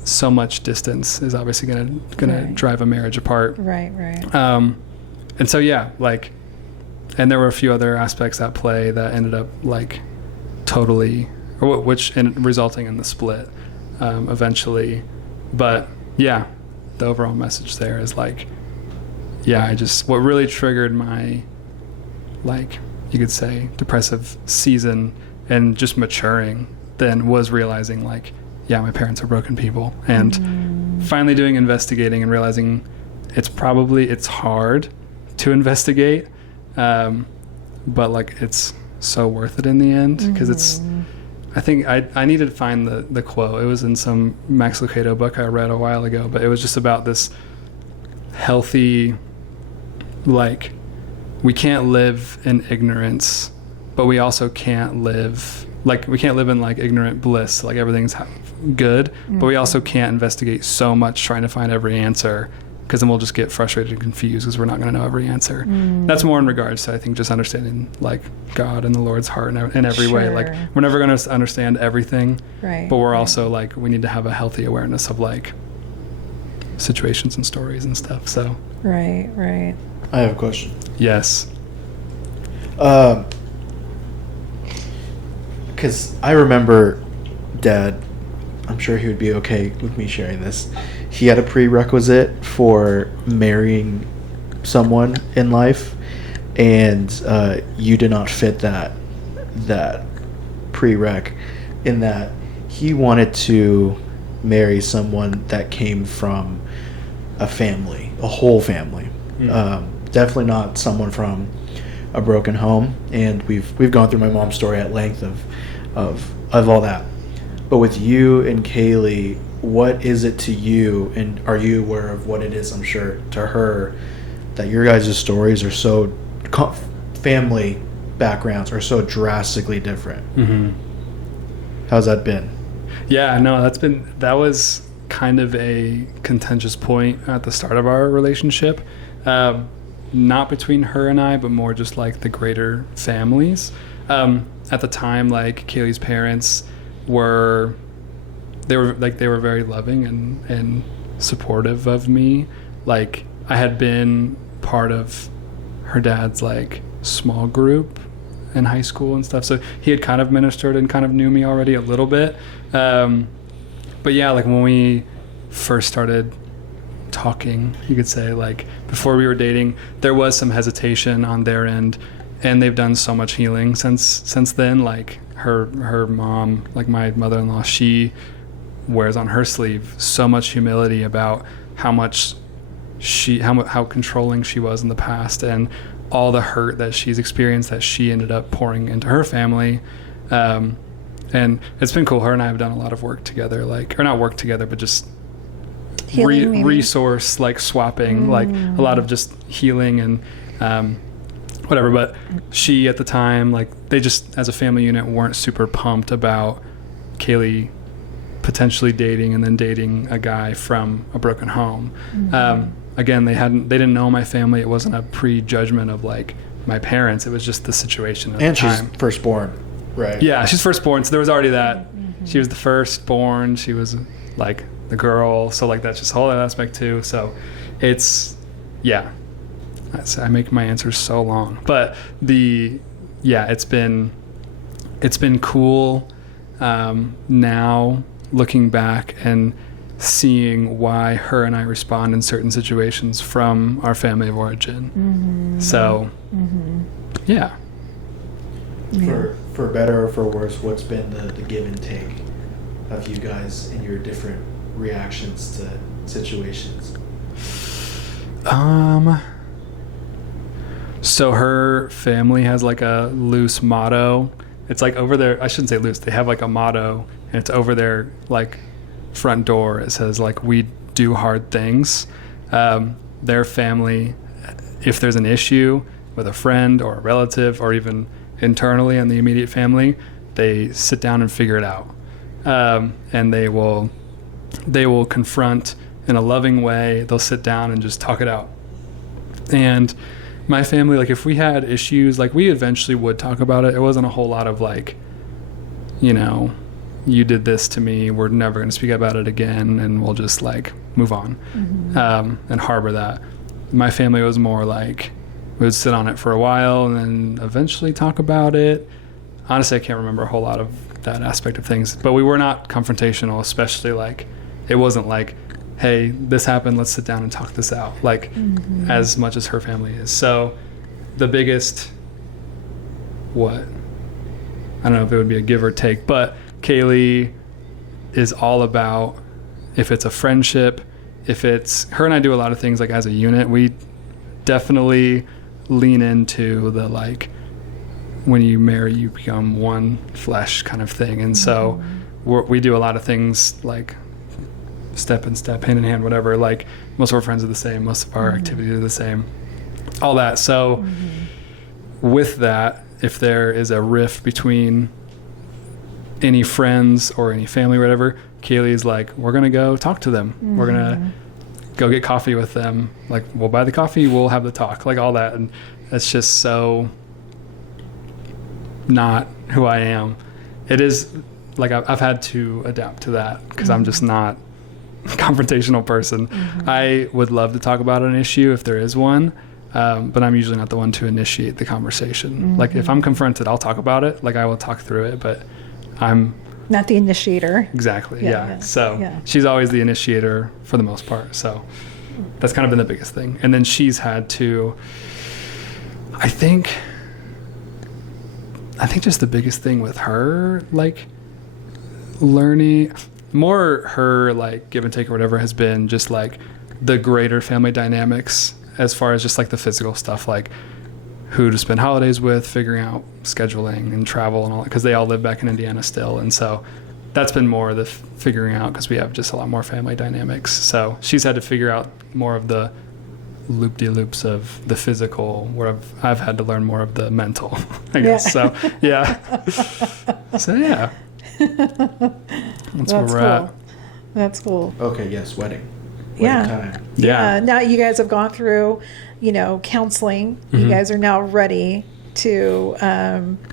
so much distance is obviously gonna drive a marriage apart. Right. And so and there were a few other aspects at play that ended up resulting in the split eventually. But yeah, the overall message there is what really triggered my, you could say, depressive season and just maturing then was realizing my parents are broken people, and finally doing investigating and realizing it's hard to investigate, but it's so worth it in the end, because I think I needed to find the quote. It was in some Max Lucado book I read a while ago, but it was just about this healthy, we can't live in ignorance, but we also can't live, we can't live in ignorant bliss, everything's good, but we also can't investigate so much trying to find every answer, because then we'll just get frustrated and confused because we're not going to know every answer. That's more in regards to, I think, just understanding God and the Lord's heart in every way. We're never going to understand everything, but we're also we need to have a healthy awareness of situations and stories and stuff. So right. I have a question. Yes. Because I remember Dad, I'm sure he would be okay with me sharing this. He had a prerequisite for marrying someone in life, and you did not fit that prereq, in that he wanted to marry someone that came from a family, a whole family. Definitely not someone from a broken home, and we've gone through my mom's story at length of all that. But with you and Kaylee, what is it to you, and are you aware of what it is, I'm sure, to her, that your guys' stories are so, family backgrounds are so drastically different? How's that been? Yeah, no, that was kind of a contentious point at the start of our relationship. Not between her and I, but more just the greater families. At the time, Kaylee's parents were very loving and supportive of me. I had been part of her dad's small group in high school and stuff, so he had kind of ministered and kind of knew me already a little bit. But yeah, when we first started talking, you could say, before we were dating, there was some hesitation on their end and they've done so much healing since then. Like her mom, like my mother-in-law, she wears on her sleeve so much humility about how controlling she was in the past, and all the hurt that she's experienced that she ended up pouring into her family. And it's been cool. Her and I have done a lot of work together, like, or not work together, but just resource, like swapping, like a lot of just healing and whatever. But she, at the time, like, they just, as a family unit, weren't super pumped about Kaylee potentially dating and then dating a guy from a broken home. Again, they didn't know my family. It wasn't a prejudgment of like my parents. It was just the situation at the time. And she's firstborn, right? Yeah, she's firstborn, so there was already that. She was the firstborn. She was like the girl, so like that's just a whole other aspect too. So it's, yeah. I make my answers so long, but it's been cool now looking back and seeing why her and I respond in certain situations from our family of origin. So yeah. For better or for worse, what's been the give and take of you guys in your different reactions to situations? So her family has like a loose motto. It's like over there, I shouldn't say loose, they have like a motto, and it's over their like front door. It says like, we do hard things. Their family, if there's an issue with a friend or a relative or even internally in the immediate family, they sit down and figure it out. And they will confront in a loving way. They'll sit down and just talk it out. And my family, like, if we had issues, like, we eventually would talk about it. It wasn't a whole lot of like, you know, you did this to me, we're never going to speak about it again, and we'll just like move on and harbor that. My family was more like, we would sit on it for a while and then eventually talk about it. Honestly, I can't remember a whole lot of that aspect of things, but we were not confrontational, especially like, it wasn't like, hey, this happened, let's sit down and talk this out, like as much as her family is. So the biggest, I don't know if it would be a give or take, but Kaylee is all about, if it's a friendship, if it's, her and I do a lot of things like as a unit, we definitely lean into the like, when you marry, you become one flesh kind of thing. And so we do a lot of things like step in step, hand in hand, whatever. Like, most of our friends are the same, most of our activities are the same, all that. So with that, if there is a rift between any friends or any family or whatever, Kaylee's like, we're gonna go talk to them, we're gonna go get coffee with them, like, we'll buy the coffee, we'll have the talk, like all that. And that's just so not who I am. It is like, I've had to adapt to that because I'm just not a confrontational person. I would love to talk about an issue if there is one, but I'm usually not the one to initiate the conversation. Like, if I'm confronted, I'll talk about it, like I will talk through it, but I'm not the initiator. Exactly. Yeah. So she's always the initiator for the most part. So that's kind of been the biggest thing. And then she's had to, I think just the biggest thing with her, like, learning more, her like give and take or whatever, has been just like the greater family dynamics, as far as just like the physical stuff, like who to spend holidays with, figuring out scheduling and travel and all that, because they all live back in Indiana still. And so that's been more the figuring out, because we have just a lot more family dynamics. So she's had to figure out more of the loop-de-loops of the physical, where I've had to learn more of the mental, I guess. So yeah. So yeah. That's where we're at. That's cool. Okay, yes, wedding time. Yeah. Now you guys have gone through, counseling. You guys are now ready to,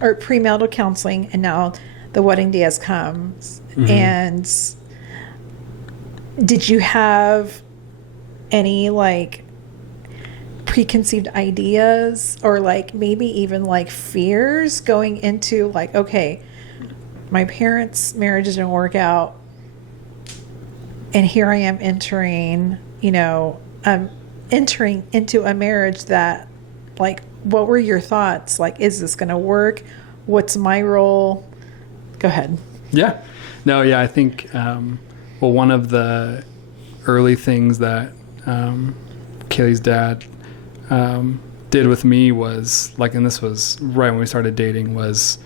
or premarital counseling, and now the wedding day has come. And did you have any like preconceived ideas, or like maybe even like fears going into like, okay, my parents' marriage didn't work out, and here I am entering into a marriage that Like, what were your thoughts? Like, is this going to work? What's my role? Go ahead. Yeah. No, yeah, I think, one of the early things that Kaylee's dad did with me was, like, and this was right when we started dating, was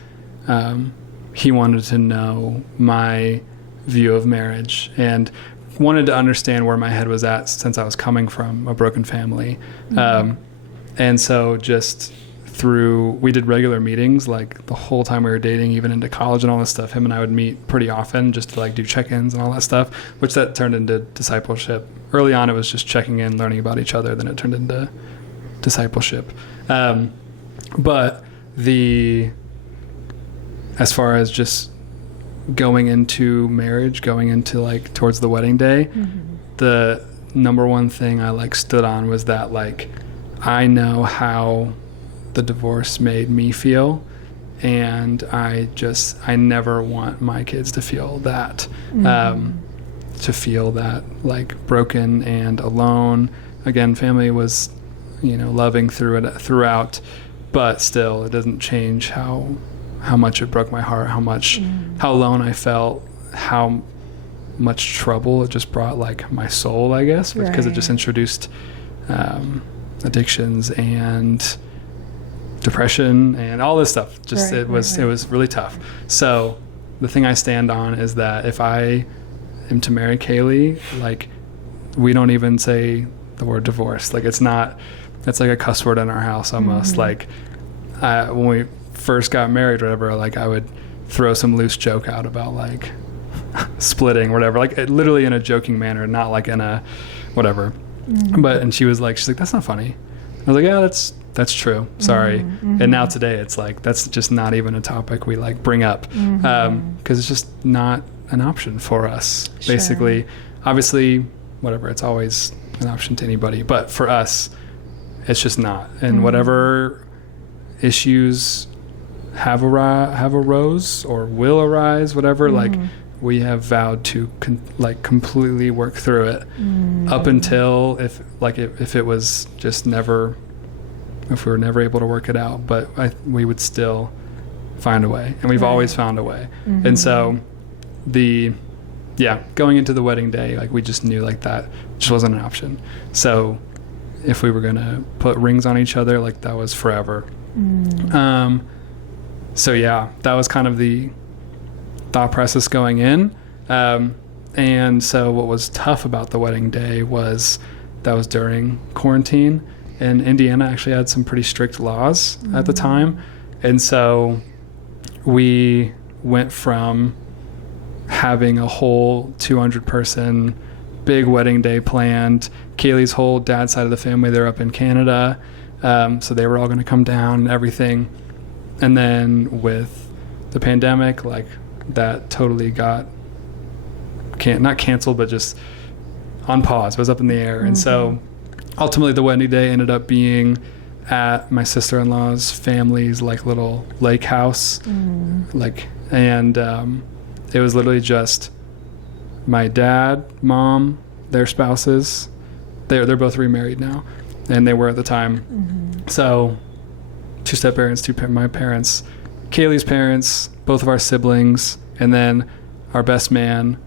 he wanted to know my view of marriage and wanted to understand where my head was at since I was coming from a broken family. And so just we did regular meetings, like the whole time we were dating, even into college and all this stuff. Him and I would meet pretty often just to like do check-ins and all that stuff, which that turned into discipleship. Early on, it was just checking in, learning about each other. Then it turned into discipleship. But as far as just going into marriage, going into like towards the wedding day, the number one thing I like stood on was that, like, I know how the divorce made me feel, and I never want my kids to feel that, to feel that like broken and alone. Again, family was, loving throughout, but still it doesn't change how much it broke my heart, how alone I felt, how much trouble it just brought, like, my soul, I guess, because it just introduced addictions and depression and all this stuff. Just it was really tough. So the thing I stand on is that if I am to marry Kaylee, like, we don't even say the word divorce. Like, it's like a cuss word in our house almost. Like, when we first got married or whatever, like, I would throw some loose joke out about like splitting or whatever, like literally in a joking manner, not like in a whatever. And she's like, that's not funny. I was like, yeah, that's true. Sorry. And now today it's like, that's just not even a topic we like bring up, because it's just not an option for us. Basically, obviously, whatever, it's always an option to anybody, but for us, it's just not. And whatever issues have arose or will arise, whatever, like, we have vowed to completely work through it up until if it was just never, if we were never able to work it out, but we would still find a way, and we've always found a way. And so going into the wedding day, like, we just knew like that just wasn't an option. So if we were gonna put rings on each other, like, that was forever. So yeah, that was kind of the thought process going in. And so what was tough about the wedding day was that was during quarantine, and Indiana actually had some pretty strict laws at the time. And so we went from having a whole 200-person big wedding day planned. Kaylee's whole dad's side of the family, they're up in Canada. So they were all going to come down and everything. And then with the pandemic, like, that totally got not canceled, but just on pause. It was up in the air. And so ultimately the wedding day ended up being at my sister-in-law's family's like little lake house. And it was literally just my dad, mom, their spouses. They're both remarried now, and they were at the time. So two step-parents, my parents, Kaylee's parents, both of our siblings, and then our best man,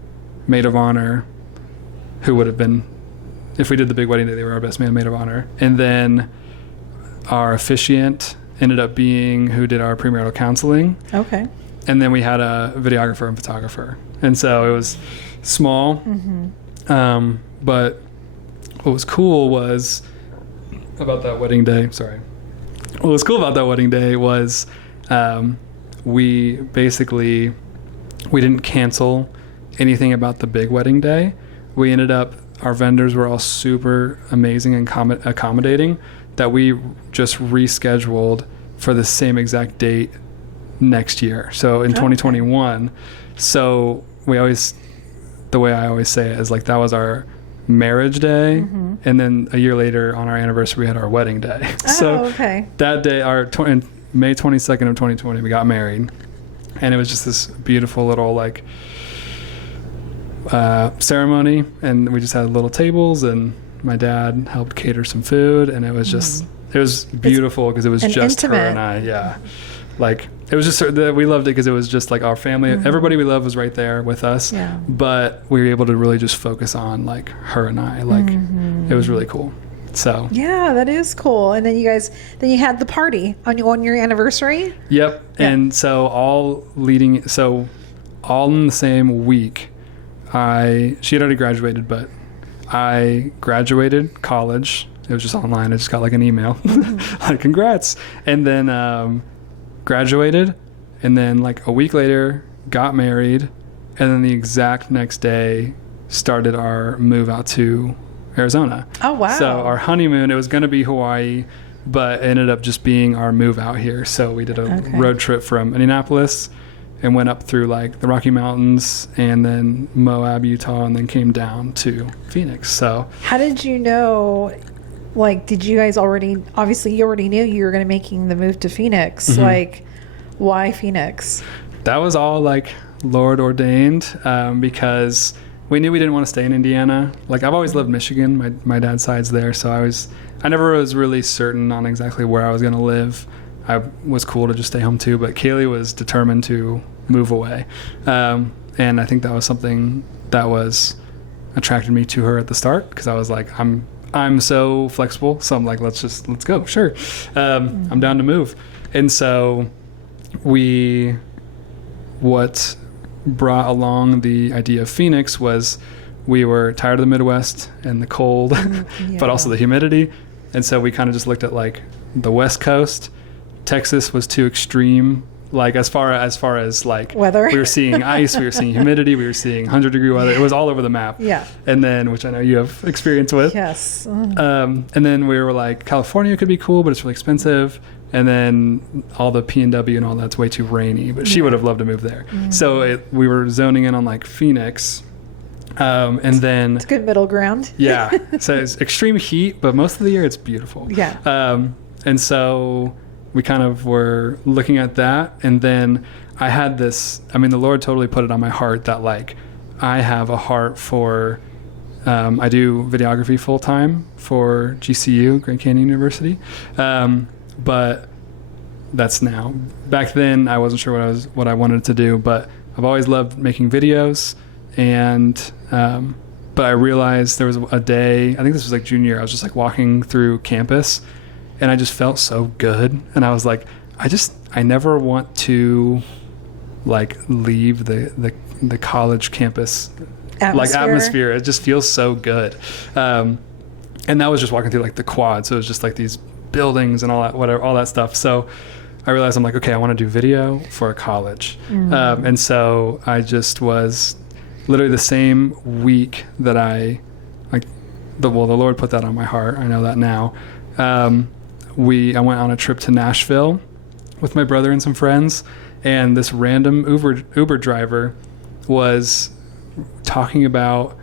maid of honor, who would have been, if we did the big wedding day, they were our best man, maid of honor. And then our officiant ended up being who did our premarital counseling. Okay. And then we had a videographer and photographer. And so it was small. But what was cool was about that wedding day, what was cool about that wedding day was we didn't cancel anything about the big wedding day. We ended up, our vendors were all super amazing and accommodating, that we just rescheduled for the same exact date next year. So in 2021. So the way I always say it is like, that was our marriage day, and then a year later on our anniversary we had our wedding day. That day, May 22nd of 2020, we got married, and it was just this beautiful little like ceremony, and we just had little tables, and my dad helped cater some food, and it was just It was beautiful because it was just her and I. Yeah. Like, it was just, we loved it because it was just like our family. Everybody we loved was right there with us. Yeah. But we were able to really just focus on like her and I. Like, it was really cool. So. Yeah, that is cool. And then you had the party on your anniversary. Yep. Yeah. And so all in the same week, she had already graduated, but I graduated college. It was just online. I just got like an email, like, congrats. And then graduated, and then like a week later got married, and then the exact next day started our move out to Arizona. Oh, wow. So our honeymoon, it was going to be Hawaii, but it ended up just being our move out here. So we did a road trip from Indianapolis and went up through like the Rocky Mountains and then Moab, Utah, and then came down to Phoenix. So how did you know, like, did you guys obviously you already knew you were going to making the move to Phoenix. Like, why Phoenix? That was all like Lord ordained, because we knew we didn't want to stay in Indiana. Like, I've always loved Michigan. My dad's side's there. So I never was really certain on exactly where I was going to live. I was cool to just stay home too, but Kaylee was determined to move away. And I think that was something that was attracted me to her at the start, because I was like, I'm so flexible. So I'm like, let's go. Sure. I'm down to move. And so what brought along the idea of Phoenix was we were tired of the Midwest and the cold, but also the humidity. And so we kind of just looked at like the West Coast. Texas was too extreme. Like, as far as like weather, we were seeing ice, we were seeing humidity, we were seeing 100-degree weather. It was all over the map. Yeah. And then, which I know you have experience with. Yes. And then we were like, California could be cool, but it's really expensive. And then all the PNW and all that's way too rainy. But she would have loved to move there. So we were zoning in on like Phoenix. And then it's good middle ground. Yeah. So it's extreme heat, but most of the year it's beautiful. Yeah. And so we kind of were looking at that. And then I had this, the Lord totally put it on my heart that like, I have a heart for, I do videography full time for GCU, Grand Canyon University. But that's now. Back then I wasn't sure what I wanted to do, but I've always loved making videos. And, but I realized there was a day, I think this was like junior year, I was just like walking through campus, and I just felt so good. And I was like, I never want to like leave the college campus atmosphere. It just feels so good. And that was just walking through like the quad. So it was just like these buildings and all that stuff. So I realized, I'm like, okay, I want to do video for a college. And so I just was literally the same week that the Lord put that on my heart. I know that now. I went on a trip to Nashville with my brother and some friends, and this random Uber driver was talking about,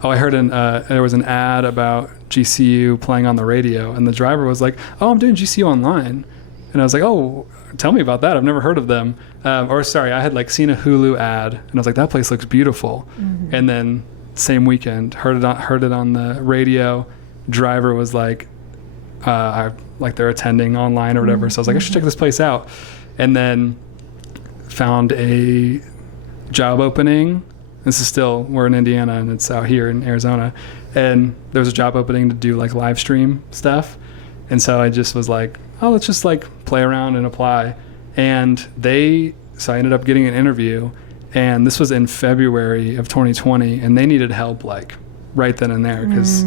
I heard there was an ad about GCU playing on the radio, and the driver was like, oh, I'm doing GCU online. And I was like, oh, tell me about that. I've never heard of them. I had like seen a Hulu ad, and I was like, that place looks beautiful. And then same weekend, heard it on the radio. Driver was like, they're attending online or whatever. So I was like, I should check this place out. And then found a job opening. We're in Indiana, and it's out here in Arizona. And there was a job opening to do like live stream stuff. And so I just was like, oh, let's just like play around and apply. And so I ended up getting an interview, and this was in February of 2020, and they needed help like right then and there, because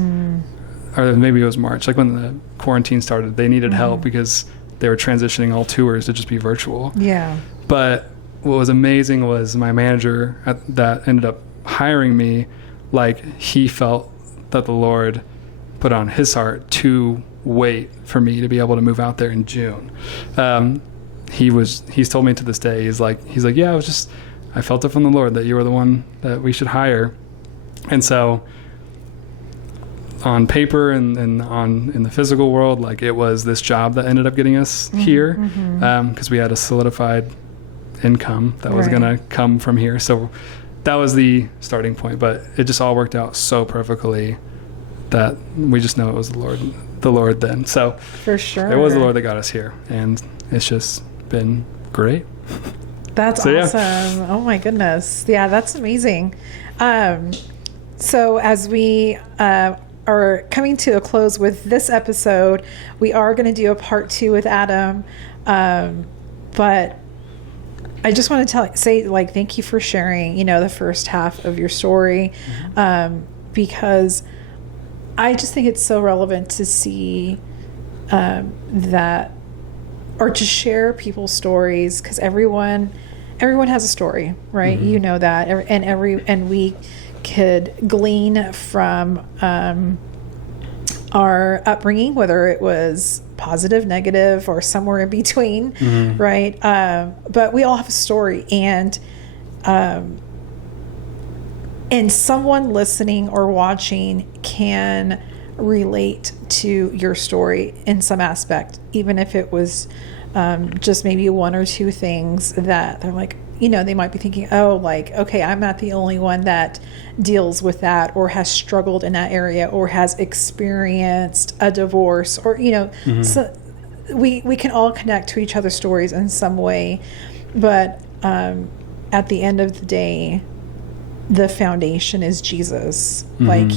or maybe it was March, like when the quarantine started, they needed help because they were transitioning all tours to just be virtual. Yeah. But what was amazing was my manager that ended up hiring me, like, he felt that the Lord put on his heart to wait for me to be able to move out there in June. He's told me to this day, he's like, yeah, I felt it from the Lord that you were the one that we should hire. And so on paper and in the physical world, like, it was this job that ended up getting us here, because we had a solidified income that was going to come from here. So that was the starting point, but it just all worked out so perfectly that we just know it was the Lord then. So For sure. it was the Lord that got us here, and it's just been great. That's So, yeah. awesome. Oh my goodness. Yeah, that's amazing. So as we are coming to a close with this episode, we are going to do a part 2 with Adam. But I just want to say thank you for sharing, the first half of your story, because I just think it's so relevant to see that, or to share people's stories, because everyone has a story, right? Mm-hmm. You know that, and we could glean from our upbringing, whether it was positive, negative, or somewhere in between, Mm-hmm. right? But we all have a story, and someone listening or watching can relate to your story in some aspect, even if it was just maybe one or two things that they're like, they might be thinking, okay, I'm not the only one that deals with that, or has struggled in that area, or has experienced a divorce, or, Mm-hmm. so we can all connect to each other's stories in some way. But at the end of the day, the foundation is Jesus. Mm-hmm. Like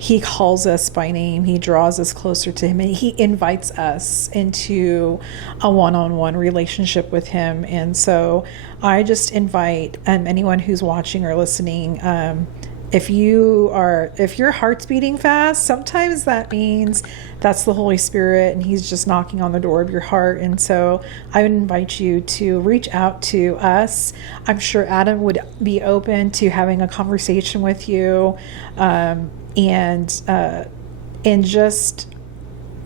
he calls us by name. He draws us closer to him, and he invites us into a one-on-one relationship with him. And so I just invite anyone who's watching or listening, if your heart's beating fast, sometimes that means that's the Holy Spirit, and he's just knocking on the door of your heart. And so I would invite you to reach out to us. I'm sure Adam would be open to having a conversation with you, and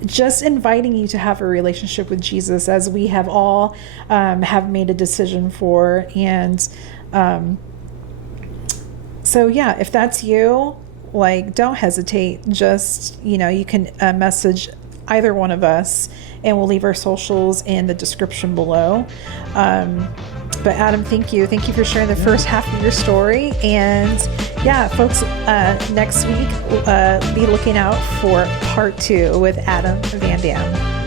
just inviting you to have a relationship with Jesus, as we have all have made a decision for. And so yeah, if that's you, don't hesitate. Just, you can message either one of us, and we'll leave our socials in the description below. But Adam, thank you for sharing the first half of your story. And yeah, folks, next week, be looking out for part 2 with Adam Van Dam.